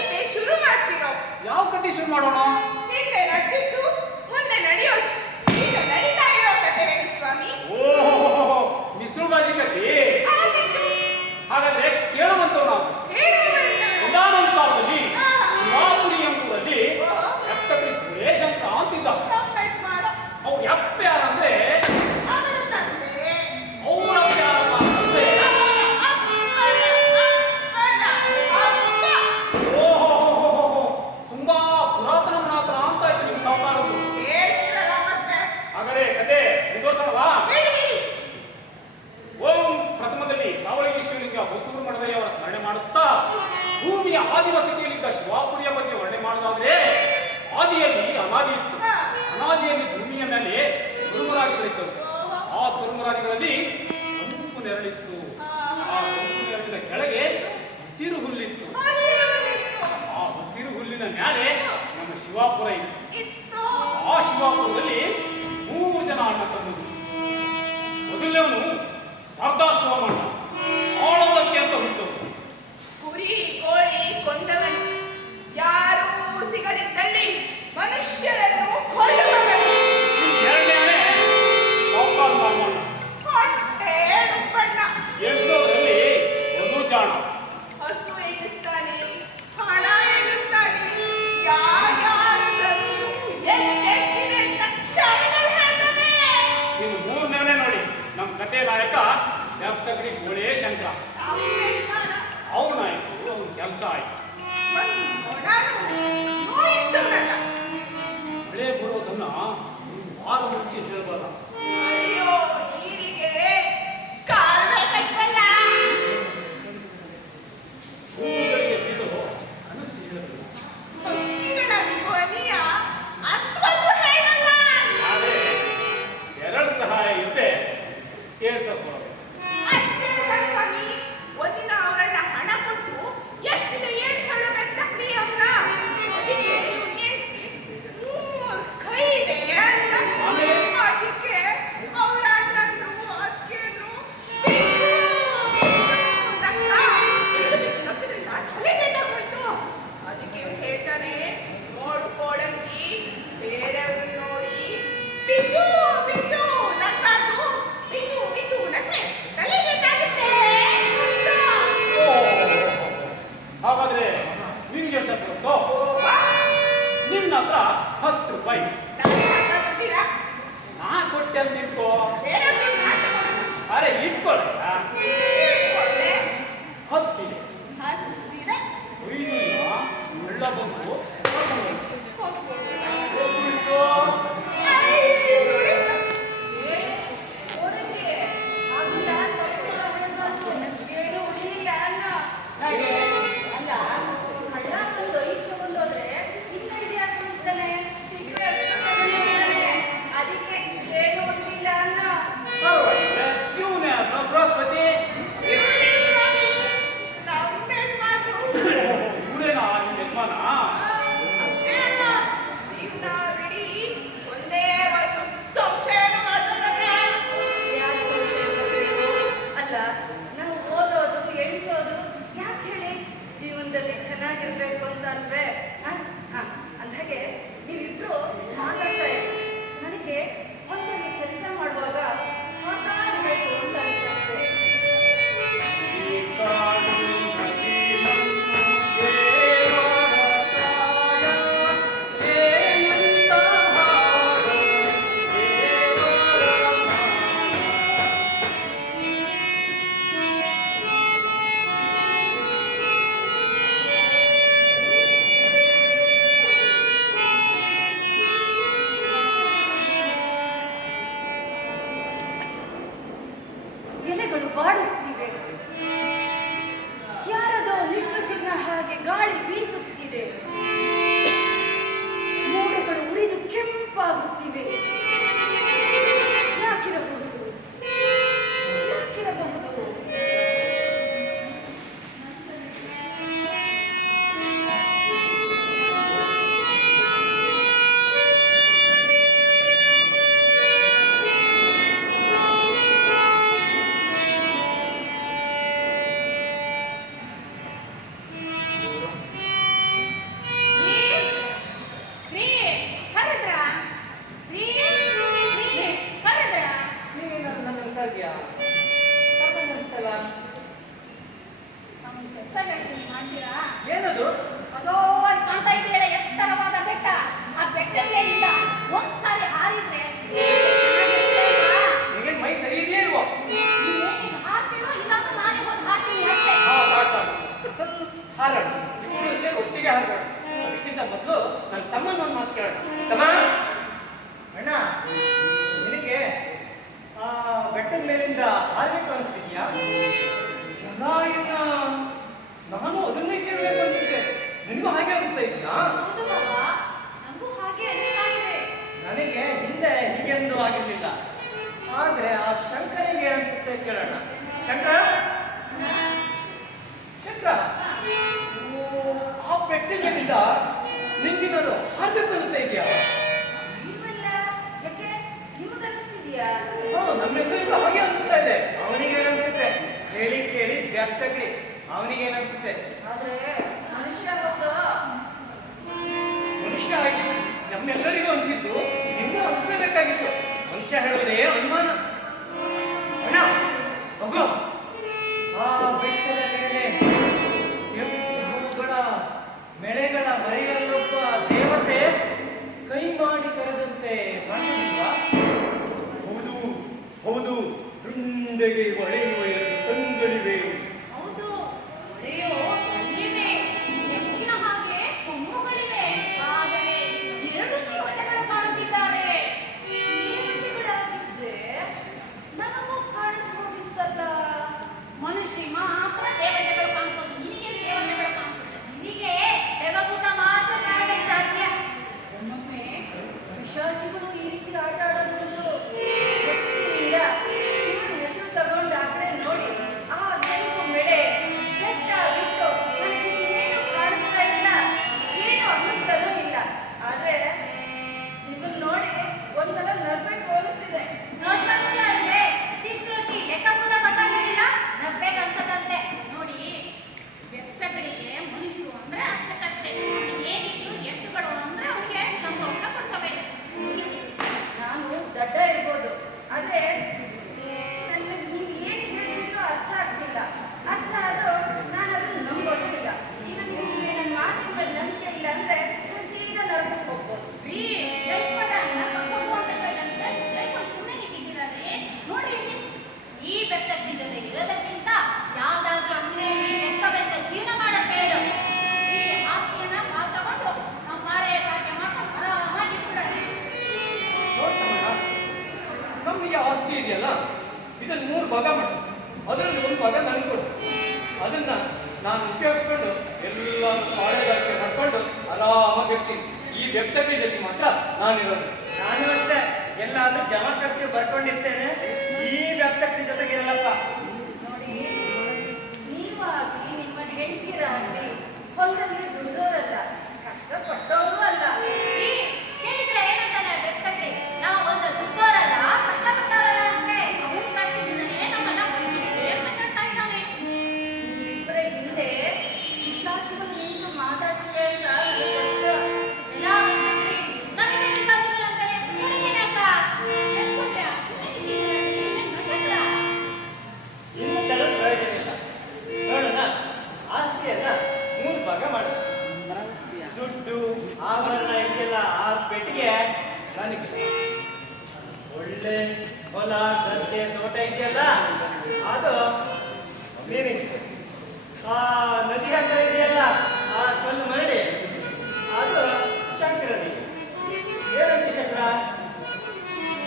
ಕವಿತೆ ಶುರು ಮಾಡ್ತೀರೋ? ಯಾವ ಕತೆ ಶುರು ಮಾಡೋಣ? ಹಿಂದೆ ನಡೆದಿದ್ದು ಮುಂದೆ ನಡೆಯೋ ಈಗ ನಡೀತಾ ಇರೋ ಕತೆ ಹೇಳಿ ಸ್ವಾಮಿ. ಓಹೋ ಮಿಸುಬಾಜಿ ಕತೆ? ಹಾಗಾದ್ರೆ ಆ ತುರ್ಮುರಾಣಿಗಳಲ್ಲಿ ತಂಪು ನೆರಳಿತ್ತು. ಆ ತಂಪು ನೆರಳಿನ ಕೆಳಗೆ ಹಸಿರು ಹುಲ್ಲಿತ್ತು. ಆ ಹಸಿರು ಹುಲ್ಲಿನ ಮೇಲೆ ನಮ್ಮ ಶಿವಾಪುರ ಇತ್ತು. ಆ ಶಿವಾಪುರದಲ್ಲಿ ಮೂರು ಜನ ಅಣ್ಣ ತಂದರು ರಂಗಕಲೆ ನಾಯಕ ಜ್ಞಾಪಕರಿ ಗೋಳೇ ಶಂಕರ ಅವನಾಯ್ತು ಅವನ ಕೆಲಸ ಆಯ್ತು ಬೆಳೆ ಬರೋದನ್ನ ವಾರ ಮುಂಚೆ ಹೇಳ್ಬೋದ? ಬೈ. ನಾ ಕೊಟ್ಟೆ ನಿಂತ್ಕೋ. ಅರೆ ಇಟ್ಕೊಳ್ಳ. ಹತ್ತಿದೆ. ಉಳ್ಳ ಬಂದು ನಾವು ಓದೋದು ಎಣಿಸೋದು ಯಾಕೆ ಹೇಳಿ? ಜೀವನದಲ್ಲಿ ಚೆನ್ನಾಗಿರ್ಬೇಕು ಅಂತ ಅಂದ್ರೆ ಅಂದಾಗೆ ನೀವಿಬ್ರು ಗಾಳಿ ಅನಿಸ್ತಾ ಇದೆಯಾ? ಹೌದು ಹಾಗೆ ಅನಿಸ್ತಾ ಇದೆ. ನನಗೆ ಹಿಂದೆ ಹೀಗೆಂದು ಆಗಿರ್ಲಿಲ್ಲ. ಆದ್ರೆ ಆ ಶಂಕರಿಗೆ ಅನ್ಸುತ್ತೆ ಕೇಳೋಣ. ಶಂಕರ? ಶಂಕರ ಆ ಪೆಟ್ಟಿಗೆಯಿಂದ ನಿಂಗೆ ನಾನು ಹಾರ್ಬೇಕು ಅನಿಸ್ತಾ ಇದೆಯಾ ನಿಮಗ ನಮ್ಮೆಲ್ಲರಿಗೂ ಹಾಗೆ ಅನಿಸ್ತಾ ಇದೆ. ಅವನಿಗೆ ಅನ್ಸುತ್ತೆ ಹೇಳಿ ಕೇಳಿ ವ್ಯಕ್ತಗ್ರಿ ಅವನಿಗೆ ಅನ್ಸುತ್ತೆ ಆದ್ರೆ ಮನುಷ್ಯ ಆಗಿ ನಮ್ಮೆಲ್ಲರಿಗೂ ಅನ್ಸಿದ್ದು ನಿಮ್ಗೂ ಅನ್ಸ್ಲೇಬೇಕಾಗಿತ್ತು ಮನುಷ್ಯ ಹೇಳೋದೇ ಅನುಮಾನ ನಮಗೆ ಆಸ್ತಿ ಇದೆಯಲ್ಲ? ಇದನ್ನು ಮೂರು ಭಾಗ ಮಾಡಿ. ಅದರಲ್ಲಿ ಒಂದು ಭಾಗ ನನಗೆ ಕೊಡು. ಅದನ್ನ ನಾನು ಉಪಯೋಗಿಸ್ಕೊಂಡು ಎಲ್ಲ ಪಾಳೆಗಾರಿಕೆ ಮಾಡ್ಕೊಂಡು ಆರಾಮಾಗಿ ಇರ್ತೀನಿ. ಈ ವ್ಯಕ್ತಿ ಜೊತೆ ಮಾತ್ರ ನಾನು ಇರೋದು ನಾನು ಅಷ್ಟೇ. ಎಲ್ಲಾದ್ರೂ ಜಮಾ ಖರ್ಚು ಬರ್ಕೊಂಡಿರ್ತೇನೆ. ಈ ವ್ಯಕ್ತಿ ಜೊತೆಗೆ ಒಳ್ಳೆ ಹೊಲ ಗದ್ದೆ ತೋಟ ಇದೆಯಲ್ಲ? ಅದು ನೀರಿಗೆ ಆ ನದಿ ಹತ್ರ ಇದೆಯಲ್ಲ ಆ ಕಲ್ಲು ಮರಡಿ ಅದು ಶಂಕರ ಏನಂತ ಶಂಕರ?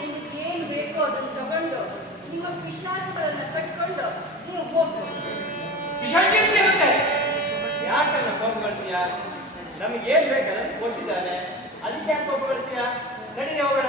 ನಿಮ್ಗೆ ಏನ್ ಬೇಕೋ ಅದನ್ನು ತಗೊಂಡು ನಿಮ್ಮ ಪಿಶಾಚಗಳನ್ನ ಕಟ್ಕೊಂಡು ನೀವು ಹೋಗ್ಬೋದು ವಿಷಾಂತಿ ಇರುತ್ತೆ ಯಾಕನ್ನ ಕೊಂಡ್ಕೊಳ್ತೀಯ ನಮಗೇನ್ ಬೇಕಲ್ಲ ಕೊಟ್ಟಿದ್ದಾನೆ. ಅದಕ್ಕೆ ಯಾಕೆ ಕೊಂಡ್ಕೊಳ್ತೀಯ ನಡೀರಿ ಹೋಗೋಣ.